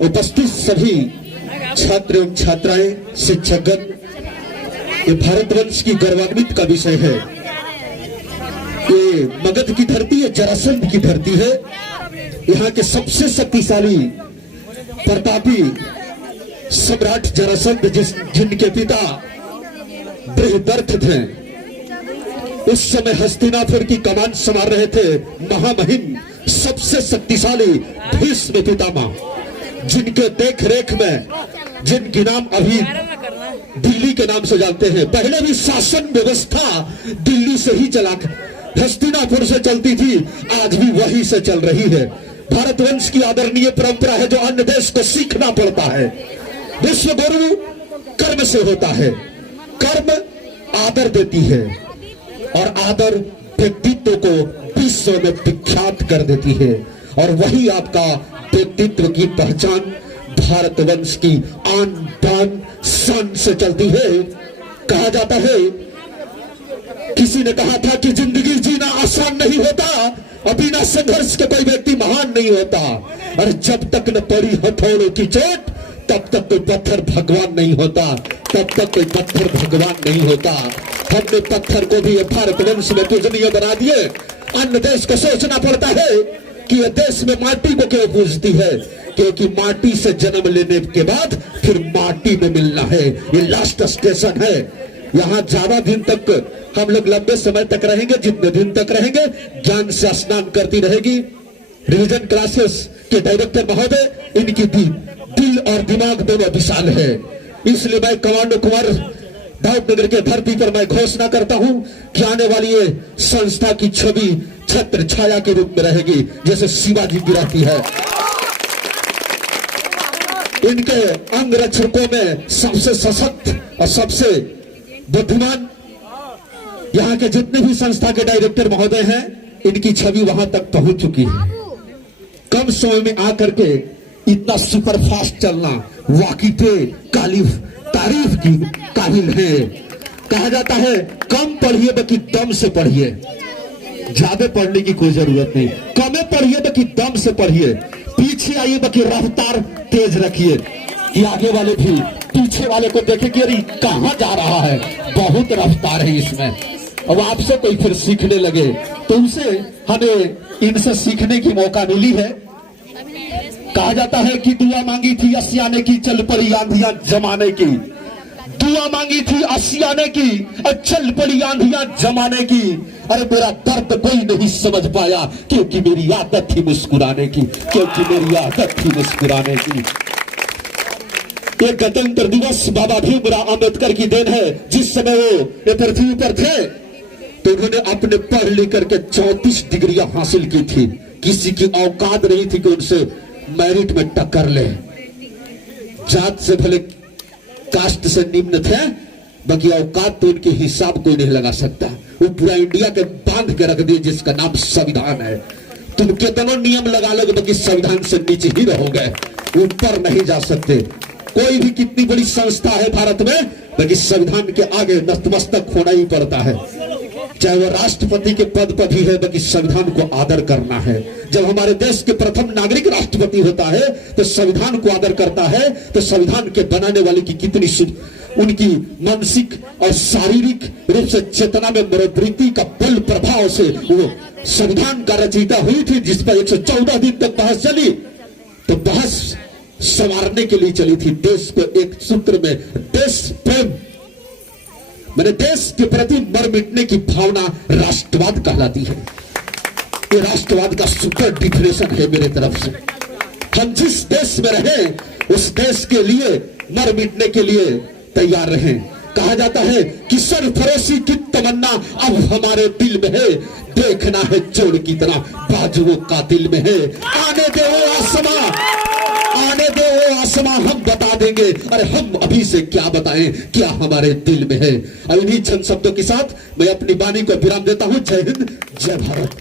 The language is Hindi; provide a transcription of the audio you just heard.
उपस्थित सभी छात्र एवं छात्राएं, शिक्षकगण, ये भारतवंश की गौरवान्वित का विषय है। ये मगध की धरती है, जरासंध की धरती है। यहाँ के सबसे शक्तिशाली प्रतापी सम्राट जरासंध, जिनके पिता बृहदर्थ थे, उस समय हस्तिनापुर की कमान संभाल रहे थे महामहिम सबसे शक्तिशाली भीष्म पितामह, जिनके देख रेख में, जिनके नाम अभी दिल्ली के नाम से जानते हैं। पहले भी शासन व्यवस्था दिल्ली से ही चला, हस्तिनापुर से चलती थी, आज भी वही से चल रही है। भारतवंश की आदरणीय परंपरा है जो अन्य देश को सीखना पड़ता है। विश्व गुरु कर्म से होता है, कर्म आदर देती है और आदर व्यक्तित्व को विश्व में विख्यात कर देती है। और वही आपका व्यक्तित्व की पहचान भारतवंश की आन बान शान से चलती है। कहा जाता है, किसी ने कहा था कि जिंदगी जीना आसान नहीं होता और बिना संघर्ष के कोई व्यक्ति महान नहीं होता। और जब तक न पड़ी हथौड़ों की चोट, तब तक कोई पत्थर भगवान नहीं होता, तब तक कोई पत्थर भगवान नहीं होता। हमने पत्थर को भी भारतवंश में पूजनीय बना दिए। अन्य देश को सोचना पड़ता है कि यह देश में माटी को क्यों पूजती है, क्योंकि माटी से जन्म लेने के बाद फिर माटी में मिलना है। ये लास्ट स्टेशन है। यहाँ ज्यादा दिन तक हम लोग लंबे समय तक रहेंगे, जितने दिन तक रहेंगे ज्ञान से स्नान करती रहेगी। रिवीजन क्लासेस के डायरेक्टर महोदय, इनकी दिल और दिमाग दोनों विशाल है। इसलिए मैं कमांडो कुमार दाऊदनगर के धरती पर मैं घोषणा करता हूं कि आने वाली ये संस्था की छवि छत्र छाया के रूप में रहेगी, जैसे शिवाजी की रहती है। इनके अंगरक्षकों में सबसे सशक्त और सबसे बुद्धिमान यहाँ के जितने भी संस्था के डायरेक्टर महोदय हैं, इनकी छवि वहां तक पहुंच चुकी है। कम समय में आकर के इतना सुपर फास्ट चलना वाकिफे तारीफ की काबिल है। कहा जाता है, कम पढ़िए बल्कि दम से पढ़िए। ज्यादा पढ़ने की कोई जरूरत नहीं, कम पढ़िए बल्कि दम से पढ़िए। पीछे आइए बल्कि रफ्तार तेज रखिए कि आगे वाले भी पीछे वाले को देखे कि अरे कहां जा रहा है, बहुत रफ्तार है इसमें। अब आपसे कोई फिर सीखने लगे तो उनसे हमें इनसे सीखने की मौका मिली है। कहा जाता है कि दुआ मांगी थी असियाने की, चल पड़ी आंधियां जमाने की। दुआ मांगी थी असियाने की और चल पड़ी आंधियां जमाने की। अरे मेरा दर्द कोई नहीं समझ पाया, क्योंकि मेरी आदत थी मुस्कुराने की, क्योंकि मेरी आदत थी मुस्कुराने की। ये गणतंत्र दिवस बाबा भीमराव अंबेडकर की देन है। जिस समय वो पृथ्वी पर थे तो उन्होंने अपने पढ़ लिख करके 34 डिग्रियां हासिल की थी। किसी की औकात नहीं थी कि उनसे मेरिट में टक्कर ले। जात से भले कास्ट से निम्न थे, बाकी औकात तो उनके हिसाब कोई नहीं लगा सकता। वो पूरा इंडिया के बांध के रख दिए, जिसका नाम संविधान है। तुम कितना नियम लगा लोगे, बाकी संविधान से नीचे ही रहोगे, ऊपर नहीं जा सकते। कोई भी कितनी बड़ी संस्था है भारत में, बाकी संविधान के आगे नतमस्तक होना ही पड़ता है। चाहे वो राष्ट्रपति के पद पर भी है, बाकी संविधान को आदर करना है। जब हमारे देश के प्रथम नागरिक राष्ट्रपति होता है तो संविधान को आदर करता है। तो संविधान के बनाने वाले की कितनी उनकी मानसिक और शारीरिक रूप से चेतना में मनोवृत्ति का बल प्रभाव से वो संविधान का रचयिता हुई थी, जिस पर 114 दिन तक बहस चली। तो बहस संवारने के लिए चली थी। देश को एक सूत्र में देश प्रेम, मैंने देश के प्रति मर मिटने की भावना राष्ट्रवाद कहलाती है। ये राष्ट्रवाद का सुपर डिफिनेशन है मेरे तरफ से। हम जिस देश में रहे उस देश के लिए मर मिटने के लिए तैयार रहें। कहा जाता है कि सरफरोशी की तमन्ना अब हमारे दिल में है, देखना है जोड़ कितना बाजुओं का दिल में है। आने दो आसमां, आने दो आसमां, हम बता देंगे। अरे हम अभी से क्या बताएं क्या हमारे दिल में है। और इन्हीं चंद शब्दों के साथ मैं अपनी वाणी को विराम देता हूं। जय हिंद, जय भारत।